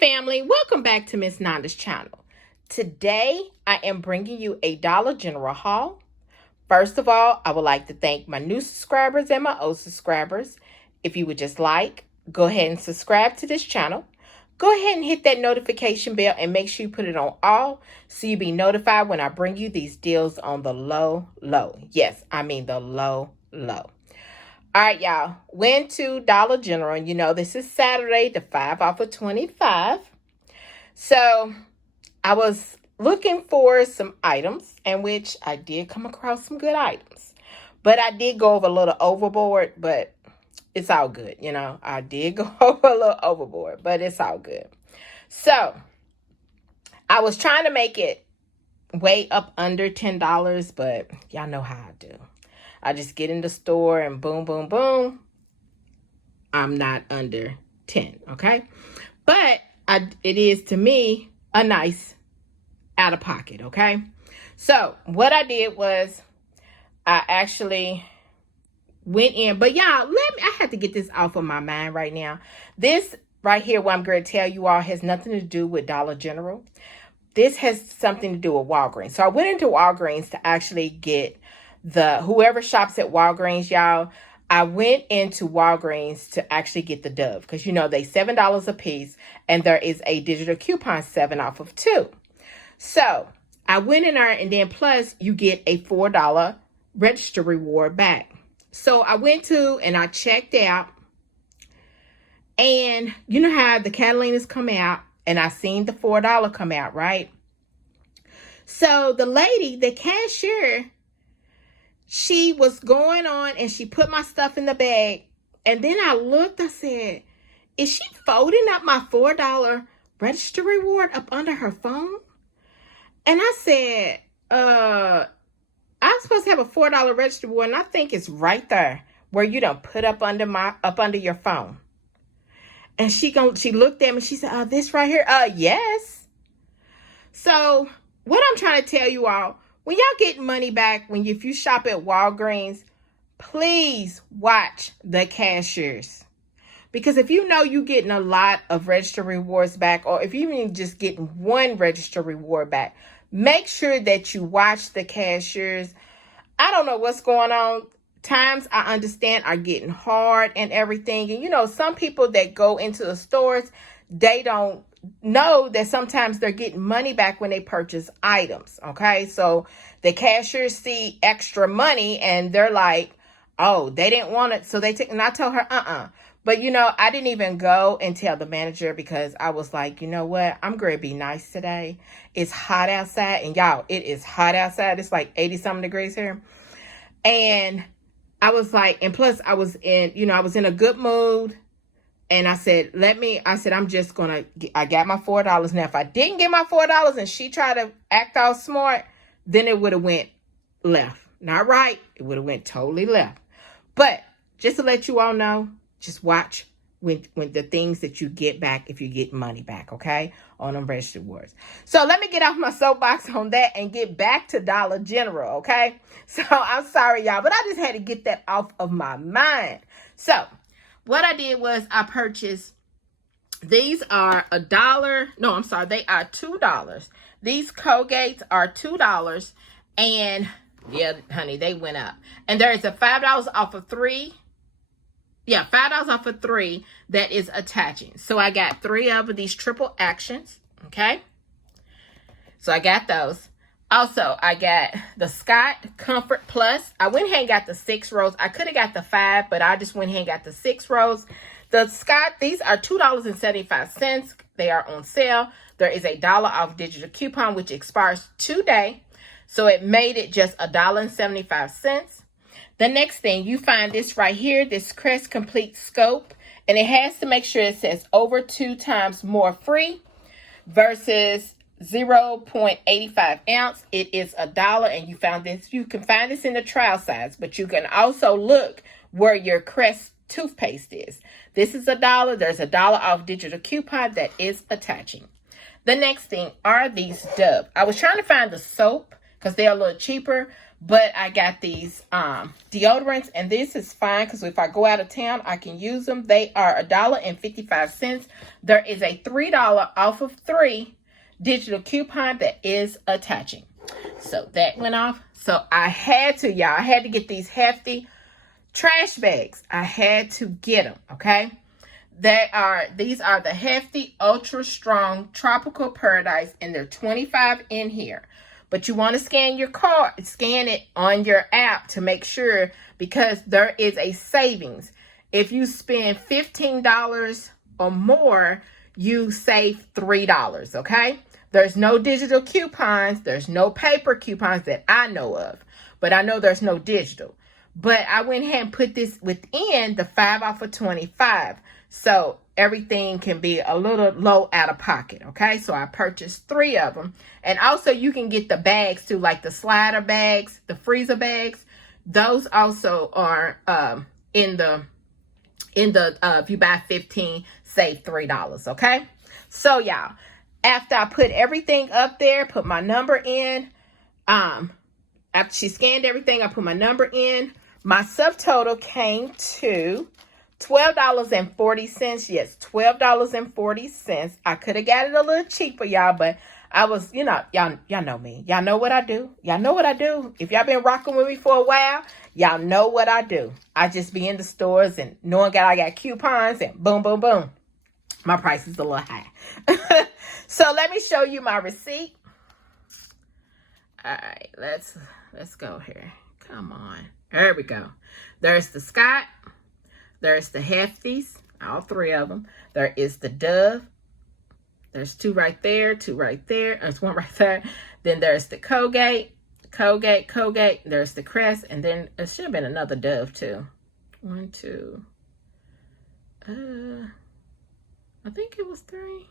Family, welcome back to Miss Nanda's channel. Today I am bringing you a Dollar General haul. First of all, I would like to thank my new subscribers and my old subscribers. If you would just go ahead and subscribe to this channel. Go ahead and hit that notification bell and make sure you put it on all so you'll be notified when I bring you these deals on the low. Yes, I mean the low. All right, y'all. Went to Dollar General, and you know this is Saturday, the 5 off of 25. So I was looking for some items, in which I did come across some good items. But I did go over a little overboard, but it's all good. You know, I did go over a little overboard, but it's all good. So I was trying to make it way up under $10, but y'all know how I do. I just get in the store and boom. I'm not under 10, okay? But it is, to me, a nice out of pocket, okay? So what I did was I actually went in. But y'all, I have to get this off of my mind right now. This right here, what I'm going to tell you all, has nothing to do with Dollar General. This has something to do with Walgreens. So I went into Walgreens to actually get whoever shops at Walgreens, y'all, I went into Walgreens to actually get the Dove because, you know, they $7 a piece and there is a digital coupon 7 off of 2. So I went in there, and then plus you get a $4 register reward back. So I went to and I checked out, and you know how the Catalinas come out, and I seen the $4 come out, right? So the lady, the cashier, she was going on and she put my stuff in the bag. And then I looked, I said, is she folding up my $4 register reward up under her phone? And I said, I'm supposed to have a $4 register reward, and I think it's right there where you don't put up under your phone. And she looked at me, she said, this right here? Yes. So what I'm trying to tell you all, when y'all get money back, if you shop at Walgreens, please watch the cashiers. Because if you know you're getting a lot of register rewards back, or if you even just getting one register reward back, make sure that you watch the cashiers. I don't know what's going on. Times, I understand, are getting hard and everything. And, you know, some people that go into the stores, they don't know that sometimes they're getting money back when they purchase items, okay? So the cashiers see extra money and they're like, oh, they didn't want it, so they take, and I told her, But, you know, I didn't even go and tell the manager because I was like, you know what? I'm going to be nice today. It's hot outside, and y'all, it is hot outside. It's like 80-something degrees here. And I was like, and plus I was in a good mood. And I said, I'm just going to, I got my $4. Now, if I didn't get my $4 and she tried to act all smart, then it would have went left. Not right. It would have went totally left. But just to let you all know, just watch when the things that you get back, if you get money back, okay, on them registered rewards. So let me get off my soapbox on that and get back to Dollar General, okay? So I'm sorry, y'all, but I just had to get that off of my mind. So what I did was I purchased, these are $1. No, I'm sorry, they are $2. These Colgates are $2. And yeah, honey, they went up. And there is a $5 off of 3. Yeah, $5 off of 3 that is attaching. So I got 3 of these triple actions, okay? So I got those. Also, I got the Scott Comfort Plus. I went ahead and got the 6 rows. I could have got the 5, but I just went ahead and got the 6 rows. The Scott, these are $2.75. They are on sale. There is a $1 off digital coupon, which expires today. So it made it just $1.75. The next thing, you find this right here, this Crest Complete Scope. And it has to make sure it says over 2 times more free versus 0.85 ounce. It is $1, and you found this. You can find this in the trial size, but you can also look where your Crest toothpaste is. This is $1. There's a $1 off digital coupon that is attaching. The next thing are these Dove. I was trying to find the soap because they're a little cheaper, But I got these deodorants, and this is fine because if I go out of town, I can use them. They are $1.55. There is a $3 off of 3 digital coupon that is attaching. So that went off. So I had to, y'all, I had to get these hefty trash bags. I had to get them, okay? These are the hefty, ultra strong tropical paradise, and they're 25 in here. But you want to scan it on your app to make sure, because there is a savings. If you spend $15 or more, you save $3, okay? There's no digital coupons. There's no paper coupons that I know of. But I know there's no digital. But I went ahead and put this within the 5 off of 25. So everything can be a little low out of pocket, okay? So I purchased 3 of them. And also you can get the bags too, like the slider bags, the freezer bags. Those also are in the if you buy 15, save $3, okay? So y'all, after I put everything up there, put my number in, after she scanned everything, I put my number in. My subtotal came to $12.40. Yes, $12.40. I could have got it a little cheaper, y'all, but I was, y'all know me. Y'all know what I do. Y'all know what I do. If y'all been rocking with me for a while, y'all know what I do. I just be in the stores and knowing that I got coupons and boom, boom, boom. My price is a little high. So let me show you my receipt. All right, let's go here. Come on. There we go. There's the Scott. There's the Hefties, all 3 of them. There is the Dove. There's 2 right there, 2 right there. There's 1 right there. Then there's the Colgate. There's the Crest. And then there should have been another Dove too. 1, 2. I think it was 3.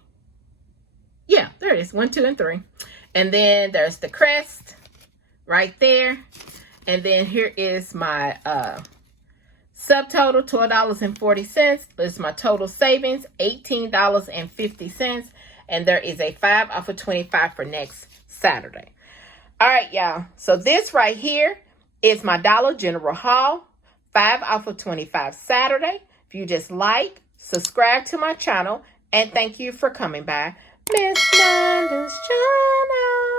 Yeah, there it is. 1, 2, and 3. And then there's the Crest right there. And then here is my subtotal, $12.40. This is my total savings, $18.50. And there is a 5 off of 25 for next Saturday. All right, y'all. So this right here is my Dollar General haul, 5 off of 25 Saturday. If you just like, subscribe to my channel, and thank you for coming by Miss Nanda's channel.